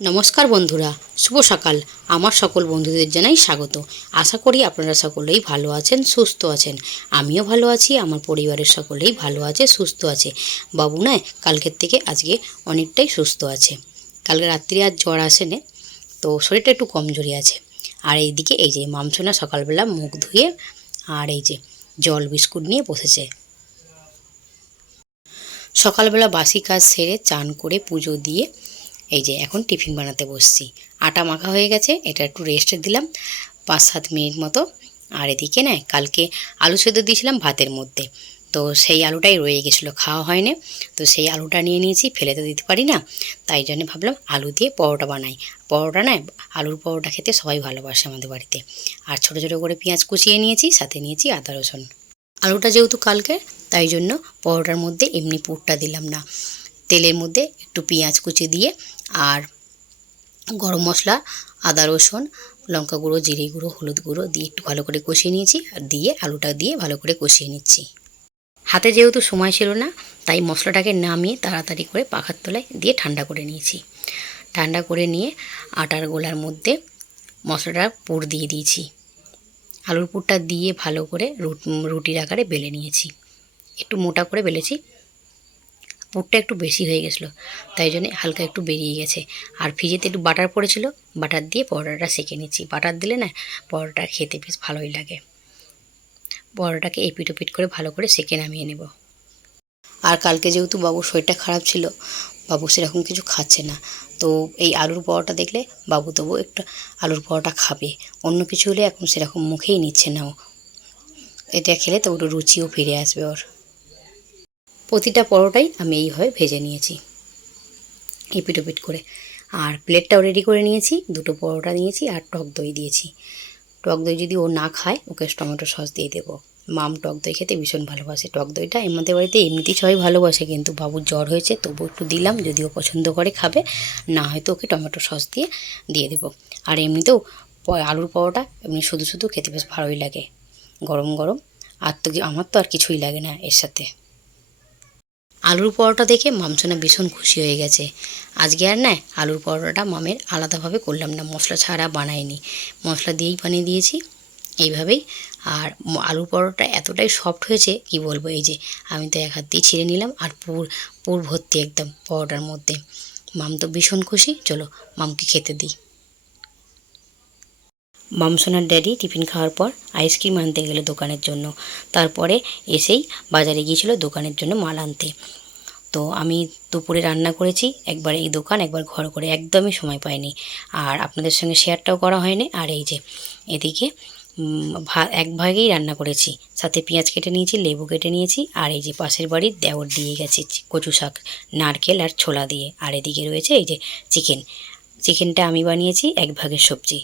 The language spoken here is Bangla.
নমস্কার বন্ধুরা, শুভ সকাল। আমার সকল বন্ধুদের জানাই স্বাগত। আশা করি আপনারা সকলেই ভালো আছেন, সুস্থ আছেন। আমিও ভালো আছি, আমার পরিবারের সকলেই ভালো আছে, সুস্থ আছে। বাবু নয়, কালকের থেকে আজকে অনেকটাই সুস্থ আছে। কালকে রাত্রি আর জ্বর আসেনি, তো শরীরটা একটু কমজোরি আছে। আর এইদিকে এই যে মামসোনা সকালবেলা মুখ ধুয়ে আর এই যে জল বিস্কুট নিয়ে বসেছে। সকালবেলা বাসি কাজ সেরে চান করে পুজো দিয়ে এই যে এখন টিফিন বানাতে বসছি। আটা মাখা হয়ে গেছে, এটা একটু রেস্টে দিলাম 5-7 মিনিট মতো। আর এদিকে না কালকে আলু সেদ্ধ দিয়েছিলাম ভাতের মধ্যে, তো সেই আলুটাই রয়ে গেছিলো, খাওয়া হয়নি। তো সেই আলুটা নিয়ে নিয়েছি, ফেলে তো দিতে পারি না, তাই জন্য ভাবলাম আলু দিয়ে পরোটা বানাই। পরোটা নয়, আলুর পরোটা খেতে সবাই ভালোবাসে আমাদের বাড়িতে। আর ছোটো ছোটো করে পেঁয়াজ কুচিয়ে নিয়েছি, সাথে নিয়েছি আদা রসুন। আলুটা যেহেতু কালকে, তাই জন্য পরোটার মধ্যে এমনি পুরটা দিলাম না, তেলের মধ্যে একটু পেঁয়াজ কুচি দিয়ে আর গরম মশলা, আদা রসুন, লঙ্কা গুঁড়ো, জিরে গুঁড়ো, হলুদ গুঁড়ো দিয়ে একটু ভালো করে কষিয়ে নিয়েছি। আর দিয়ে আলুটা দিয়ে ভালো করে কষিয়ে নিচ্ছি। হাতে যেহেতু সময় ছিল না, তাই মশলাটাকে নামিয়ে তাড়াতাড়ি করে পাখার তলায় দিয়ে ঠান্ডা করে নিয়েছি। ঠান্ডা করে নিয়ে আটার গোলার মধ্যে মশলাটার পুর দিয়ে দিয়েছি। আলুর পুরটা দিয়ে ভালো করে রুটির আকারে বেলে নিয়েছি। একটু মোটা করে বেলেছি, পুরটা একটু বেশি হয়ে গেছিলো, তাই জন্য হালকা একটু বেরিয়ে গেছে। আর ফ্রিজেতে একটু বাটার পড়েছিল, বাটার দিয়ে পরোটাটা সেঁকে নিচ্ছি। বাটার দিলে না পরোটা খেতে বেশ ভালোই লাগে। পরোটাকে এপিট ওপিট করে ভালো করে সেঁকে নামিয়ে নেব। আর কালকে যেহেতু বাবুর শরীরটা খারাপ ছিল, বাবু সেরকম কিছু খাচ্ছে না, তো এই আলুর পরোটা দেখলে বাবু তবু একটু আলুর পরোটা খাবে। অন্য কিছু হলে এখন সেরকম মুখেই নিচ্ছে না ও। এটা খেলে তো একটু রুচিও ফিরে আসবে ওর। প্রতিটা পরোটাই আমি এইভাবে ভেজে নিয়েছি এপিট ওপিট করে। আর প্লেটটাও রেডি করে নিয়েছি, দুটো পরোটা নিয়েছি আর টক দই দিয়েছি। টক দই যদি ও না খায়, ওকে টমেটো সস দিয়ে দেবো। মাম টক দই খেতে ভীষণ ভালোবাসে। টক দইটা আমাদের বাড়িতে এমনিতেই সবাই ভালোবাসে, কিন্তু বাবুর জ্বর হয়েছে তবু একটু দিলাম, যদি ও পছন্দ করে খাবে, না হয়তো ওকে টমেটো সস দিয়ে দেবো। আর এমনিতেও আলুর পরোটা এমনি শুধু শুধু খেতে বেশ ভালোই লাগে, গরম গরম। আর তো আমার তো আর কিছুই লাগে না এর সাথে। আলুর পরোটা দেখে মামসোনা ভীষণ খুশি হয়ে গেছে। আজকে আর না আলুর পরোটাটা মামের আলাদাভাবে করলাম না, মশলা ছাড়া বানাইনি, মশলা দিয়েই বানিয়ে দিয়েছি এইভাবেই। আর আলুর পরোটা এতটাই সফট হয়েছে কি বলবো। এই যে আমি তো এক হাত দিয়ে ছিঁড়ে নিলাম, আর পুর ভর্তি একদম পরোটার মধ্যে। মাম তো ভীষণ খুশি। চলো মামকে খেতে দিই। মামসোনার ড্যাডি টিফিন খাওয়ার পর আইসক্রিম আনতে গেলো দোকানের জন্য। তারপরে এসেই বাজারে গিয়েছিল দোকানের জন্য মাল আনতে। তো আমি দুপুরে রান্না করেছি, একবার এই দোকান একবার ঘর করে, একদমই সময় পাইনি। আর আপনাদের সঙ্গে শেয়ারটাও করা হয়নি। আর এই যে এদিকে এক ভাগেই রান্না করেছি, সাথে পেঁয়াজ কেটে নিয়েছি, লেবু কেটে নিয়েছি। আর এই যে পাশের বাড়ির দেওর দিয়ে গেছে কচু শাক, নারকেল আর ছোলা দিয়ে। আর এদিকে রয়েছে এই যে চিকেনটা আমি বানিয়েছি এক ভাগের সবজি।